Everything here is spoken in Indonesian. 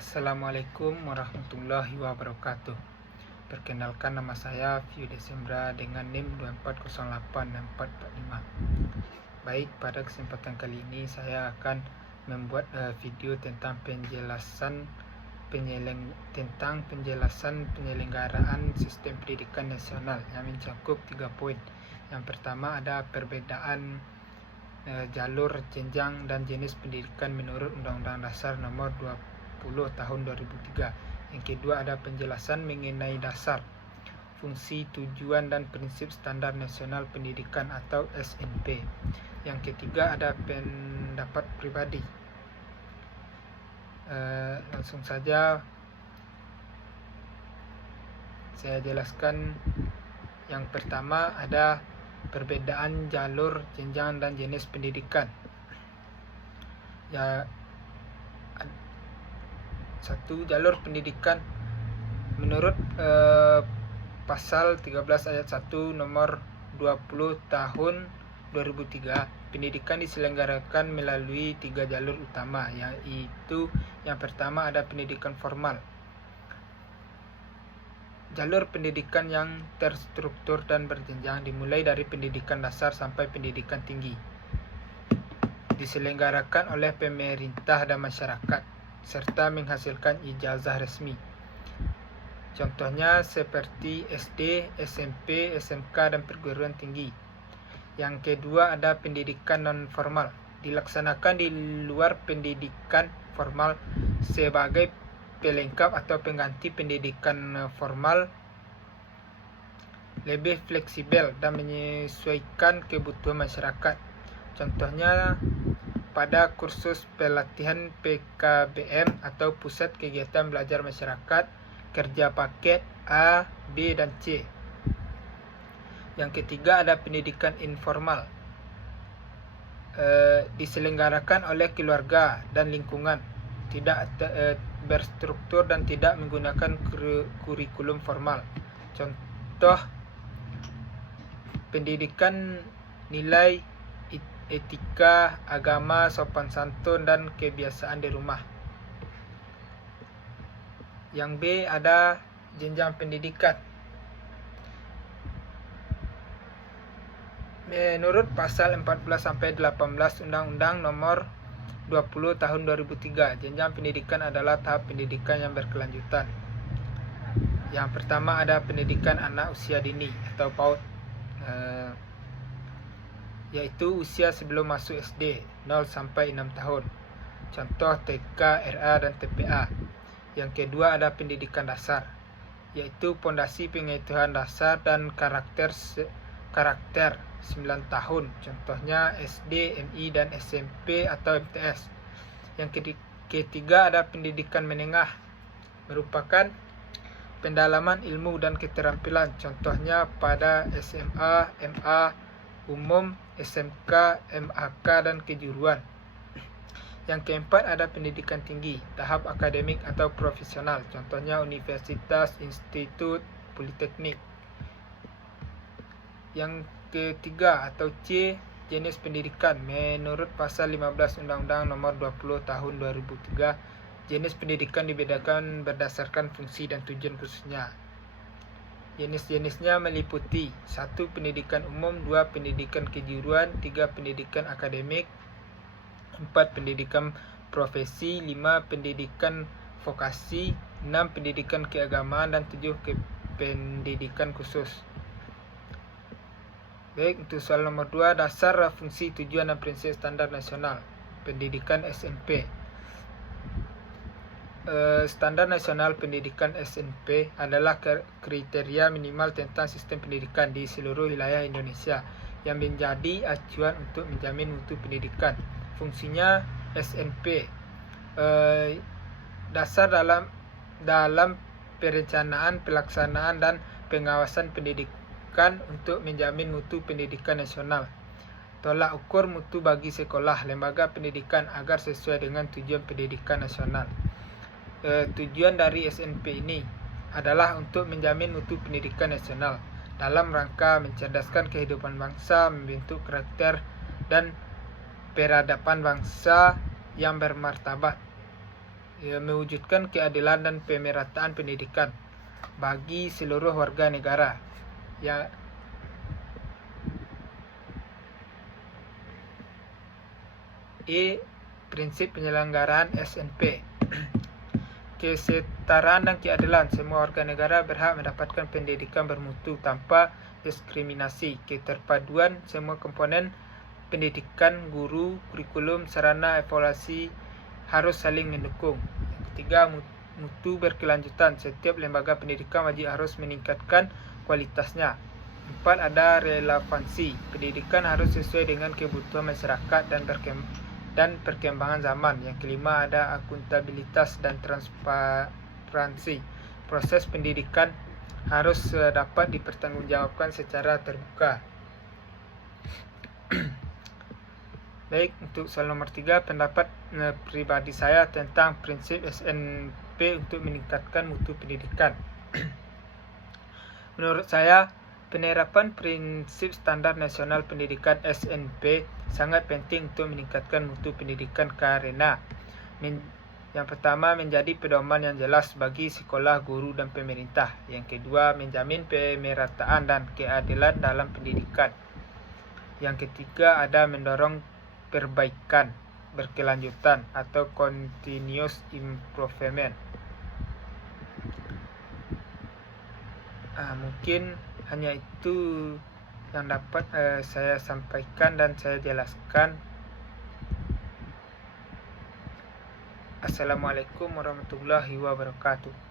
Assalamualaikum warahmatullahi wabarakatuh. Perkenalkan, nama saya Vio Desembra dengan NIM 24086445. Baik, pada kesempatan kali ini saya akan membuat video tentang penjelasan penyelenggaraan sistem pendidikan nasional yang mencakup 3 poin. Yang pertama ada perbedaan jalur, jenjang, dan jenis pendidikan menurut Undang-Undang Dasar Nomor 20 Tahun 2003. Yang kedua ada penjelasan mengenai dasar, fungsi, tujuan, dan prinsip standar nasional pendidikan atau SNP. Yang ketiga ada pendapat pribadi. Langsung saja saya jelaskan. Yang pertama ada perbedaan jalur, jenjang, dan jenis pendidikan. Satu, jalur pendidikan menurut pasal 13 ayat 1 nomor 20 tahun 2003, pendidikan diselenggarakan melalui 3 jalur utama, yaitu yang pertama ada pendidikan formal. Jalur pendidikan yang terstruktur dan berjenjang dimulai dari pendidikan dasar sampai pendidikan tinggi, diselenggarakan oleh pemerintah dan masyarakat, serta menghasilkan ijazah resmi. Contohnya seperti SD, SMP, SMK, dan perguruan tinggi. Yang kedua ada pendidikan non-formal, dilaksanakan di luar pendidikan formal sebagai pelengkap atau pengganti pendidikan formal, lebih fleksibel dan menyesuaikan kebutuhan masyarakat. Contohnya pada kursus pelatihan PKBM atau Pusat Kegiatan Belajar Masyarakat, kerja paket A, B, dan C. Yang ketiga ada pendidikan informal, diselenggarakan oleh keluarga dan lingkungan, tidak berstruktur dan tidak menggunakan kurikulum formal. Contoh pendidikan nilai etika, agama, sopan santun, dan kebiasaan di rumah. Yang B ada jenjang pendidikan. Menurut pasal 14-18 Undang-Undang Nomor 20 Tahun 2003, jenjang pendidikan adalah tahap pendidikan yang berkelanjutan. Yang pertama ada pendidikan anak usia dini atau PAUD, yaitu usia sebelum masuk SD 0 sampai 6 tahun. Contoh TK, RA, dan TPA. Yang kedua ada pendidikan dasar, yaitu pondasi pengetahuan dasar dan karakter 9 tahun. Contohnya SD, MI, dan SMP atau MTS. Yang ketiga ada pendidikan menengah, merupakan pendalaman ilmu dan keterampilan. Contohnya pada SMA, MA umum, SMK, MAK, dan kejuruan. Yang keempat ada pendidikan tinggi, tahap akademik atau profesional. Contohnya universitas, institut, politeknik. Yang ketiga atau C, jenis pendidikan. Menurut pasal 15 Undang-Undang Nomor 20 Tahun 2003, jenis pendidikan dibedakan berdasarkan fungsi dan tujuan khususnya. Jenis-jenisnya meliputi 1. Pendidikan umum, 2. Pendidikan kejuruan, 3. Pendidikan akademik, 4. Pendidikan profesi, 5. Pendidikan vokasi, 6. Pendidikan keagamaan, dan 7. Pendidikan khusus. Baik, untuk soal nomor 2, dasar, fungsi, tujuan, dan prinsip standar nasional pendidikan SNP. Standar nasional pendidikan SNP adalah kriteria minimal tentang sistem pendidikan di seluruh wilayah Indonesia yang menjadi acuan untuk menjamin mutu pendidikan. Fungsinya SNP dasar dalam perencanaan, pelaksanaan, dan pengawasan pendidikan untuk menjamin mutu pendidikan nasional. Tolak ukur mutu bagi sekolah, lembaga pendidikan agar sesuai dengan tujuan pendidikan nasional. Tujuan dari SNP ini adalah untuk menjamin mutu pendidikan nasional dalam rangka mencerdaskan kehidupan bangsa, membentuk karakter dan peradaban bangsa yang bermartabat. mewujudkan keadilan dan pemerataan pendidikan bagi seluruh warga negara. Prinsip penyelenggaraan SNP. Kesetaraan dan keadilan. Semua warga negara berhak mendapatkan pendidikan bermutu tanpa diskriminasi. Keterpaduan semua komponen pendidikan, guru, kurikulum, sarana, evaluasi harus saling mendukung. Yang ketiga, mutu berkelanjutan. Setiap lembaga pendidikan wajib harus meningkatkan kualitasnya. 4. Ada relevansi. Pendidikan harus sesuai dengan kebutuhan masyarakat dan perkembangan zaman. Yang kelima, ada akuntabilitas dan transparansi. Proses pendidikan harus dapat dipertanggungjawabkan secara terbuka. Baik, untuk soal nomor 3, pendapat pribadi saya tentang prinsip SNP untuk meningkatkan mutu pendidikan. Menurut saya, penerapan prinsip standar nasional pendidikan SNP sangat penting untuk meningkatkan mutu pendidikan karena yang pertama, menjadi pedoman yang jelas bagi sekolah, guru, dan pemerintah. Yang kedua, menjamin pemerataan dan keadilan dalam pendidikan. Yang ketiga, ada mendorong perbaikan berkelanjutan atau continuous improvement. Mungkin hanya itu yang dapat saya sampaikan dan saya jelaskan. Assalamualaikum warahmatullahi wabarakatuh.